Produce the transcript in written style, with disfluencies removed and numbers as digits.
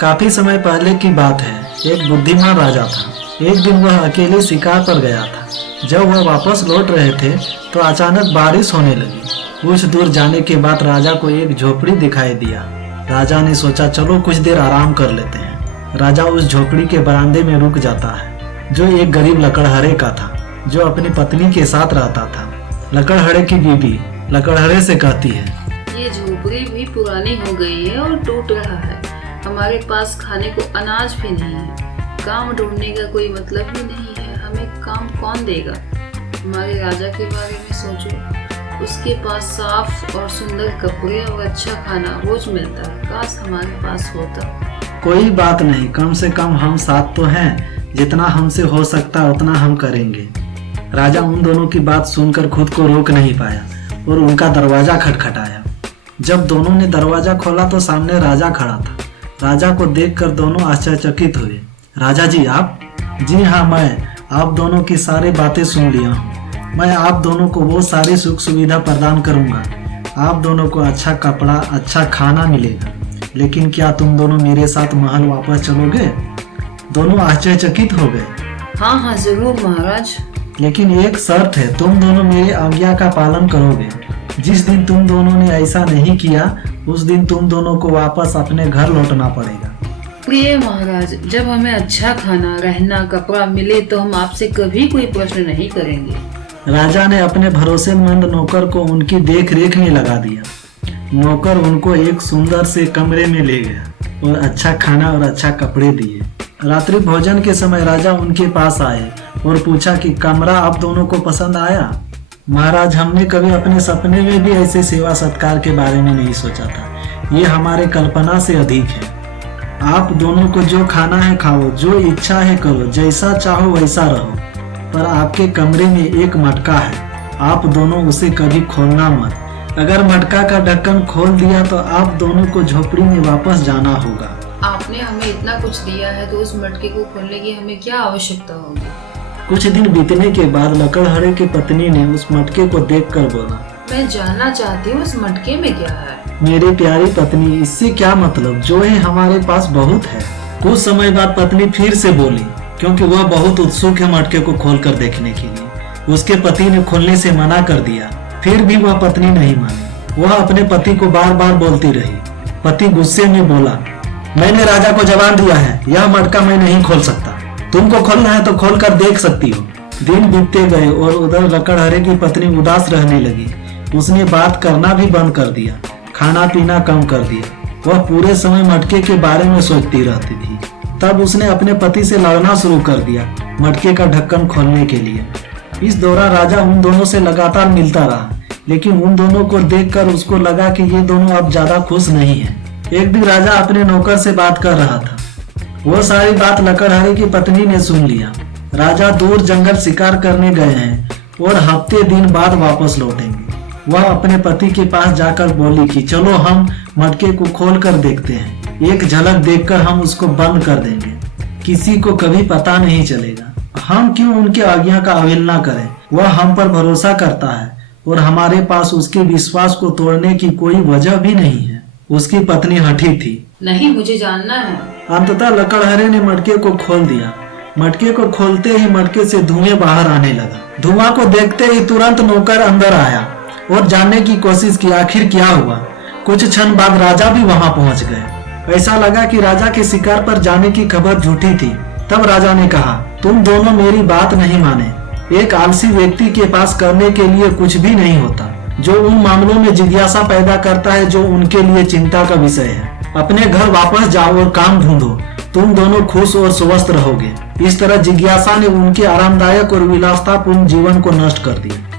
काफी समय पहले की बात है। एक बुद्धिमान राजा था। एक दिन वह अकेले शिकार पर गया था। जब वह वापस लौट रहे थे तो अचानक बारिश होने लगी। कुछ दूर जाने के बाद राजा को एक झोपड़ी दिखाई दिया। राजा ने सोचा चलो कुछ देर आराम कर लेते हैं। राजा उस झोपड़ी के बरामदे में रुक जाता है, जो एक गरीब लकड़हारे का था, जो अपनी पत्नी के साथ रहता था। लकड़हारे की बीवी लकड़हारे से कहती है, ये झोपड़ी भी पुरानी हो गई है और टूट रहा है। हमारे पास खाने को अनाज भी नहीं है। काम ढूंढने का कोई मतलब ही नहीं है। हमें काम कौन देगा? हमारे राजा के बारे में सोचो। उसके पास साफ और सुंदर कपड़े और अच्छा खाना रोज मिलता है। काश हमारे पास होता। कोई बात नहीं, कम से कम हम साथ तो हैं। जितना हमसे हो सकता उतना हम करेंगे। राजा उन दोनों की बात सुनकर खुद को रोक नहीं पाया और उनका दरवाजा खटखटाया। जब दोनों ने दरवाजा खोला तो सामने राजा खड़ा था। राजा को देखकर दोनों आश्चर्यचकित हुए। राजा जी आप? जी हाँ मैं आप दोनों की सारी बातें सुन लिया हूँ। मैं आप दोनों को वो सारी सुख सुविधा प्रदान करूँगा। आप दोनों को अच्छा कपड़ा, अच्छा खाना मिलेगा। लेकिन क्या तुम दोनों मेरे साथ महल वापस चलोगे? दोनों आश्चर्यचकित हो गए। हाँ जरूर महाराज। लेकिन एक शर्त है, तुम दोनों मेरी आज्ञा का पालन करोगे। जिस दिन तुम दोनों ने ऐसा नहीं किया उस दिन तुम दोनों को वापस अपने घर लौटना पड़ेगा। प्रिय महाराज, जब हमें अच्छा खाना, रहना, कपड़ा मिले तो हम आपसे कभी कोई प्रश्न नहीं करेंगे। राजा ने अपने भरोसेमंद नौकर को उनकी देख रेख में लगा दिया। नौकर उनको एक सुंदर से कमरे में ले गया और अच्छा खाना और अच्छा कपड़े दिए। रात्रि भोजन के समय राजा उनके पास आए और पूछा कि कमरा आप दोनों को पसंद आया? महाराज, हमने कभी अपने सपने में भी ऐसे सेवा सत्कार के बारे में नहीं सोचा था। ये हमारे कल्पना से अधिक है। आप दोनों को जो खाना है खाओ, जो इच्छा है करो, जैसा चाहो वैसा रहो। पर आपके कमरे में एक मटका है, आप दोनों उसे कभी खोलना मत। अगर मटका का ढक्कन खोल दिया तो आप दोनों को झोपड़ी में वापस जाना होगा। आपने हमें इतना कुछ दिया है तो उस मटके को खोलने की हमें क्या आवश्यकता होगी? कुछ दिन बीतने के बाद लकड़हारे की पत्नी ने उस मटके को देखकर बोला, मैं जानना चाहती हूँ उस मटके में क्या है। मेरी प्यारी पत्नी, इससे क्या मतलब, जो है हमारे पास बहुत है। कुछ समय बाद पत्नी फिर से बोली, क्योंकि वह बहुत उत्सुक है मटके को खोलकर देखने के लिए। उसके पति ने खोलने से मना कर दिया, फिर भी वह पत्नी नहीं मानी। वह अपने पति को बार बार बोलती रही। पति गुस्से में बोला, मैंने राजा को जवाब दिया है, यह मटका मैं नहीं खोल सकता। तुमको खोलना है तो खोल कर देख सकती हो। दिन बीतते गए और उधर लकड़हारे की पत्नी उदास रहने लगी। उसने बात करना भी बंद कर दिया, खाना पीना कम कर दिया। वह पूरे समय मटके के बारे में सोचती रहती थी। तब उसने अपने पति से लड़ना शुरू कर दिया मटके का ढक्कन खोलने के लिए। इस दौरान राजा उन दोनों से लगातार मिलता रहा, लेकिन उन दोनों को देखकर उसको लगा कि ये दोनों अब ज्यादा खुश नहीं है। एक दिन राजा अपने नौकर से बात कर रहा था। वो सारी बात लकड़हारे की पत्नी ने सुन लिया। राजा दूर जंगल शिकार करने गए हैं और हफ्ते दिन बाद वापस लौटेंगे। वह अपने पति के पास जाकर बोली कि चलो हम मटके को खोल कर देखते हैं। एक झलक देखकर हम उसको बंद कर देंगे। किसी को कभी पता नहीं चलेगा। हम क्यों उनकी आज्ञा का अवहेलना करें? वह हम पर भरोसा करता है और हमारे पास उसके विश्वास को तोड़ने की कोई वजह भी नहीं है। उसकी पत्नी हठी थी। नहीं, मुझे जानना है। अंततः लकड़हारे ने मटके को खोल दिया। मटके को खोलते ही मटके से धुएं बाहर आने लगा। धुआं को देखते ही तुरंत नौकर अंदर आया और जानने की कोशिश की आखिर क्या हुआ। कुछ क्षण बाद राजा भी वहां पहुंच गए। ऐसा लगा कि राजा के शिकार पर जाने की खबर झूठी थी। तब राजा ने कहा, तुम दोनों मेरी बात नहीं माने। एक आलसी व्यक्ति के पास करने के लिए कुछ भी नहीं होता, जो उन मामलों में जिज्ञासा पैदा करता है जो उनके लिए चिंता का विषय है। अपने घर वापस जाओ और काम ढूंढो। तुम दोनों खुश और स्वस्थ रहोगे। इस तरह जिज्ञासा ने उनके आरामदायक और विलासतापूर्ण जीवन को नष्ट कर दिया।